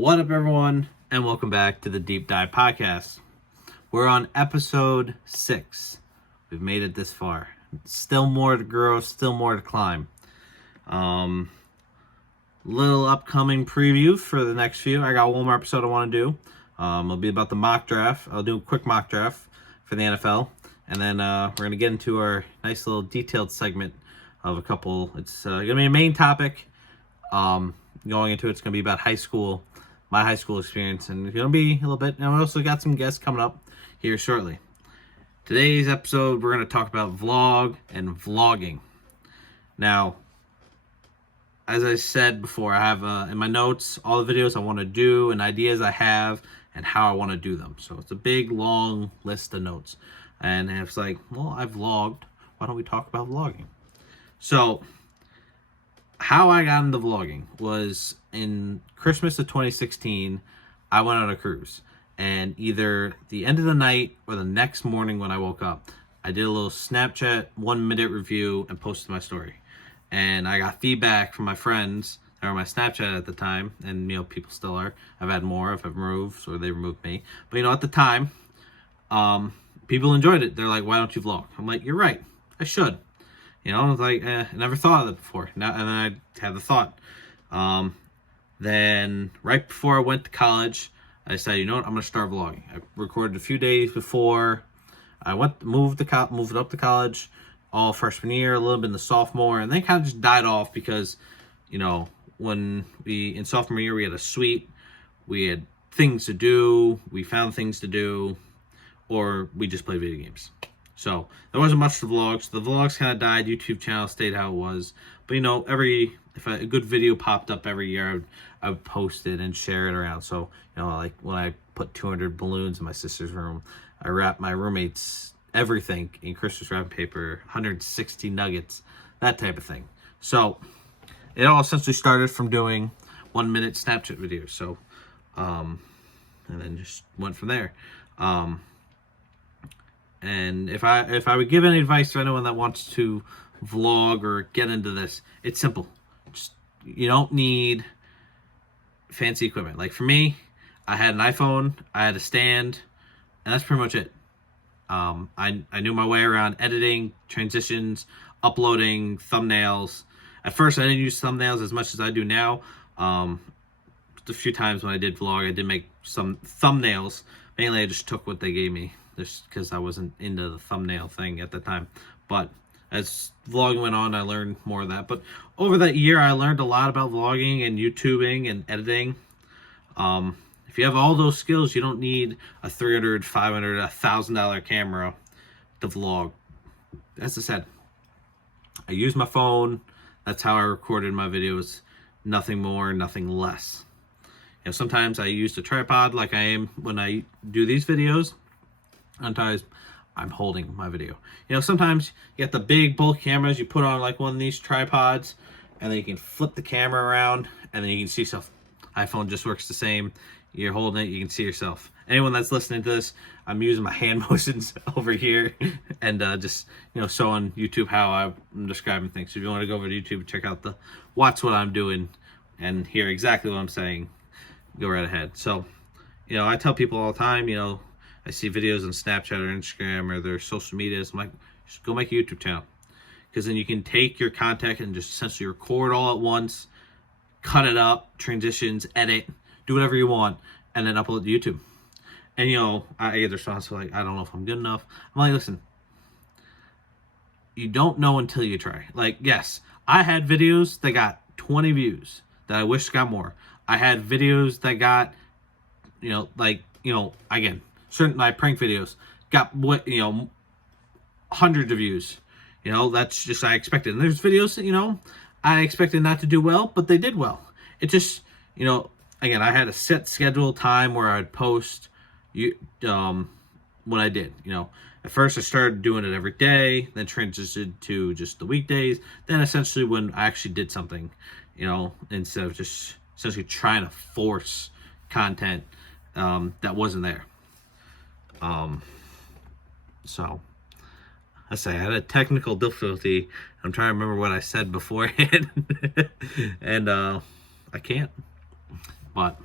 What up, everyone, and welcome back to the Deep Dive Podcast. We're on episode 6. We've made it this far. Still more to grow, still more to climb. Little upcoming preview for the next few. I got one more episode I want to do. It'll be about the mock draft. I'll do a quick mock draft for the NFL. And then we're going to get into our nice little detailed segment of a couple. It's going to be a main topic. Going into it's going to be about high school, my high school experience, and it's going to be a little bit. And we also got some guests coming up here shortly. Today's episode, we're going to talk about vlog and vlogging. Now, as I said before, I have in my notes all the videos I want to do and ideas I have and how I want to do them. So it's a big, long list of notes. And it's like, well, I've vlogged. Why don't we talk about vlogging? So, how I got into vlogging was in Christmas of 2016, I went on a cruise. And either the end of the night or the next morning when I woke up, I did a little Snapchat 1-minute review and posted my story. And I got feedback from my friends that were my Snapchat at the time. And, people still are. I've had more. I've removed, or they removed me. But, at the time, people enjoyed it. They're like, why don't you vlog? I'm like, you're right. I should. I was like, I never thought of it before. And then I had the thought. Then right before I went to college, I decided, you know what, I'm going to start vlogging. I recorded a few days before I moved up to college, all freshman year, a little bit in the sophomore, and then kind of just died off because, when in sophomore year, we had a suite, we had things to do, we found things to do, or we just played video games. So there wasn't much to vlogs. The vlogs kind of died. YouTube channel stayed how it was. But if a good video popped up every year, I would post it and share it around. So like when I put 200 balloons in my sister's room, I wrapped my roommates everything in Christmas wrapping paper, 160 nuggets, that type of thing. So it all essentially started from doing 1-minute Snapchat videos. So and then just went from there. And if I would give any advice to anyone that wants to vlog or get into this, it's simple. Just, you don't need fancy equipment. Like for me, I had an iPhone, I had a stand, and that's pretty much it. I knew my way around editing, transitions, uploading, thumbnails. At first, I didn't use thumbnails as much as I do now. A few times when I did vlog, I did make some thumbnails. Mainly, I just took what they gave me, just because I wasn't into the thumbnail thing at the time. But as vlogging went on, I learned more of that. But over that year, I learned a lot about vlogging and YouTubing and editing. If you have all those skills, you don't need a $300, $500, $1,000 camera to vlog. As I said, I use my phone. That's how I recorded my videos. Nothing more, nothing less. Sometimes I use a tripod like I am when I do these videos. Sometimes I'm holding my video. Sometimes you get the big bulk cameras, you put on like one of these tripods, and then you can flip the camera around, and then you can see yourself. iPhone just works the same. You're holding it, you can see yourself. Anyone that's listening to this, I'm using my hand motions over here, and just showing YouTube how I'm describing things. So if you want to go over to YouTube, check out watch what I'm doing, and hear exactly what I'm saying, go right ahead. So, I tell people all the time, I see videos on Snapchat or Instagram or their social medias. I'm like, just go make a YouTube channel. Because then you can take your content and just essentially record all at once, cut it up, transitions, edit, do whatever you want, and then upload to YouTube. And, I get the response like, I don't know if I'm good enough. I'm like, listen, you don't know until you try. Like, yes, I had videos that got 20 views that I wish got more. I had videos that got, again, certain my prank videos got hundreds of views. That's just I expected. And there's videos that I expected not to do well, but they did well. It just again, I had a set schedule time where I'd post what I did. At first I started doing it every day, then transitioned to just the weekdays. Then essentially when I actually did something, instead of just essentially trying to force content that wasn't there. So I had a technical difficulty. I'm trying to remember what I said beforehand, and I can't. But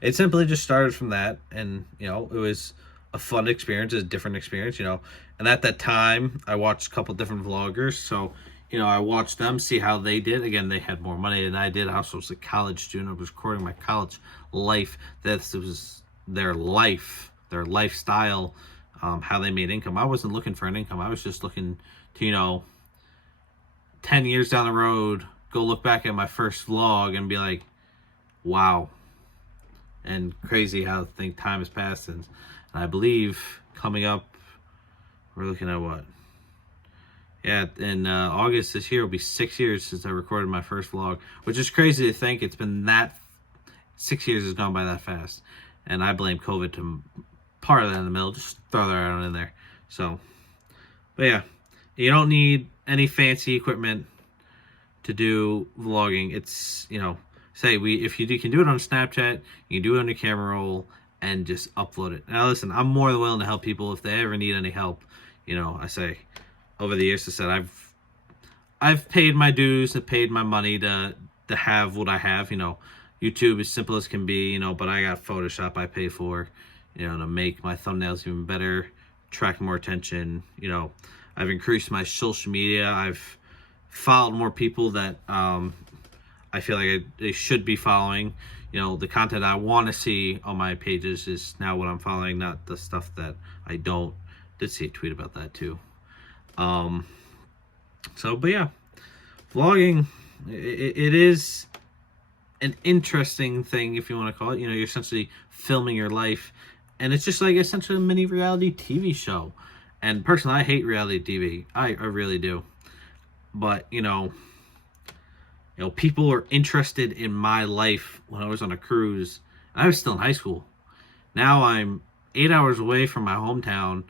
It simply just started from that, and it was a fun experience, a different experience, and at that time I watched a couple different vloggers, so I watched them, see how they did. Again, they had more money than I did. I also was a college student. I was recording my college life. This was their life, their lifestyle, how they made income. I wasn't looking for an income. I was just looking to 10 years down the road, go look back at my first vlog and be like, wow. And crazy how time has passed. And I believe coming up, we're looking at what? Yeah, in August this year, it'll be 6 years since I recorded my first vlog, which is crazy to think. It's been 6 years has gone by that fast. And I blame COVID to part of that in the middle. Just throw that out in there. So, but yeah, you don't need any fancy equipment to do vlogging. It's, if you can do it on Snapchat, you can do it on your camera roll and just upload it. Now listen, I'm more than willing to help people if they ever need any help. I say over the years, I said I've paid my dues and paid my money to have what I have. YouTube is simple as can be, but I got Photoshop I pay for, to make my thumbnails even better, attract more attention. I've increased my social media. I've followed more people that I feel like they should be following. The content I want to see on my pages is now what I'm following, not the stuff that I don't. Did see a tweet about that too. But yeah, vlogging, it is an interesting thing, if you want to call it. You're essentially filming your life, and it's just like essentially a mini reality TV show. And personally, I hate reality TV. I really do. But people are interested in my life when I was on a cruise, and I was still in high school. Now I'm 8 hours away from my hometown,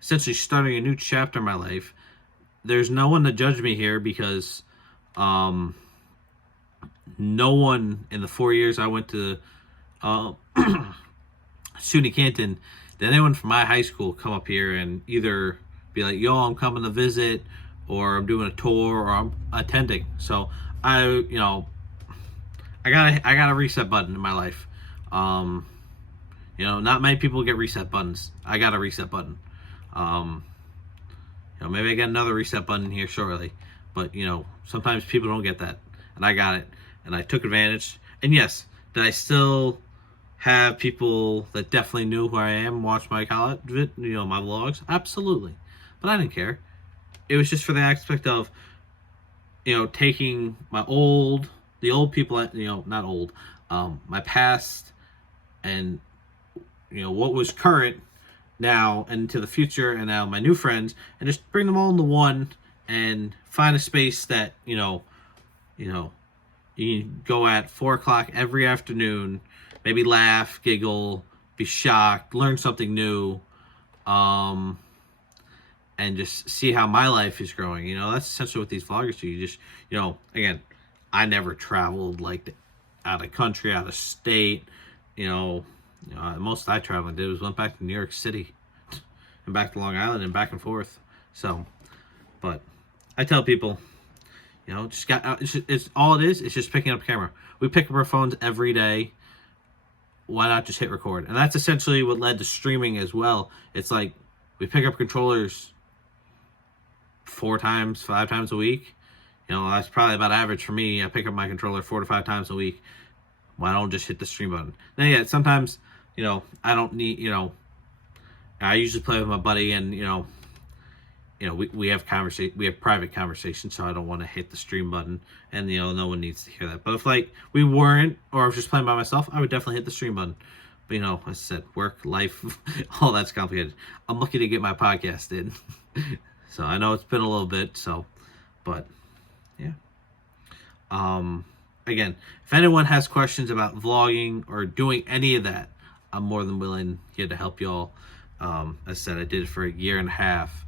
essentially starting a new chapter in my life. There's no one to judge me here because no one in the 4 years I went to SUNY Canton, did anyone from my high school come up here and either be like, yo, I'm coming to visit, or I'm doing a tour, or I'm attending. So I got a reset button in my life. Not many people get reset buttons. I got a reset button. Maybe I get another reset button here shortly, but sometimes people don't get that, and I got it, and I took advantage. And yes, did I still have people that definitely knew who I am watch my college, my vlogs? Absolutely, but I didn't care. It was just for the aspect of, taking the old people, not old, my past, and what was current now and into the future, and now my new friends, and just bring them all into one and find a space that you can go at 4 o'clock every afternoon, maybe laugh, giggle, be shocked, learn something new, and just see how my life is growing. That's essentially what these vloggers do. You just, again, I never traveled like out of country, out of state. Most I traveled did was went back to New York City and back to Long Island and back and forth. So, but I tell people, it's all it is. It's just picking up a camera. We pick up our phones every day. Why not just hit record? And that's essentially what led to streaming as well. It's like we pick up controllers 4 times, 5 times a week. That's probably about average for me. I pick up my controller 4 to 5 times a week. Why don't just hit the stream button? Now, yeah, sometimes, I don't need, I usually play with my buddy, and, we have private conversations, so I don't want to hit the stream button, and, no one needs to hear that. But if, we weren't, or I was just playing by myself, I would definitely hit the stream button. But, as I said, work, life, all that's complicated. I'm lucky to get my podcast in. So I know it's been a little bit, but, yeah. Again, if anyone has questions about vlogging or doing any of that, I'm more than willing here to help y'all. As I said, I did it for a year and a half,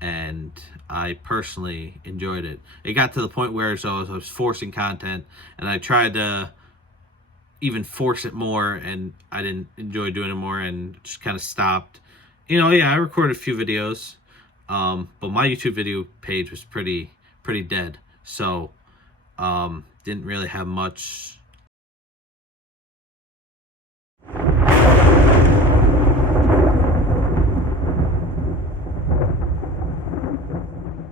and I personally enjoyed it. It got to the point where I was forcing content, and I tried to even force it more, and I didn't enjoy doing it more, and just kind of stopped. I recorded a few videos, but my YouTube video page was pretty dead. So, didn't really have much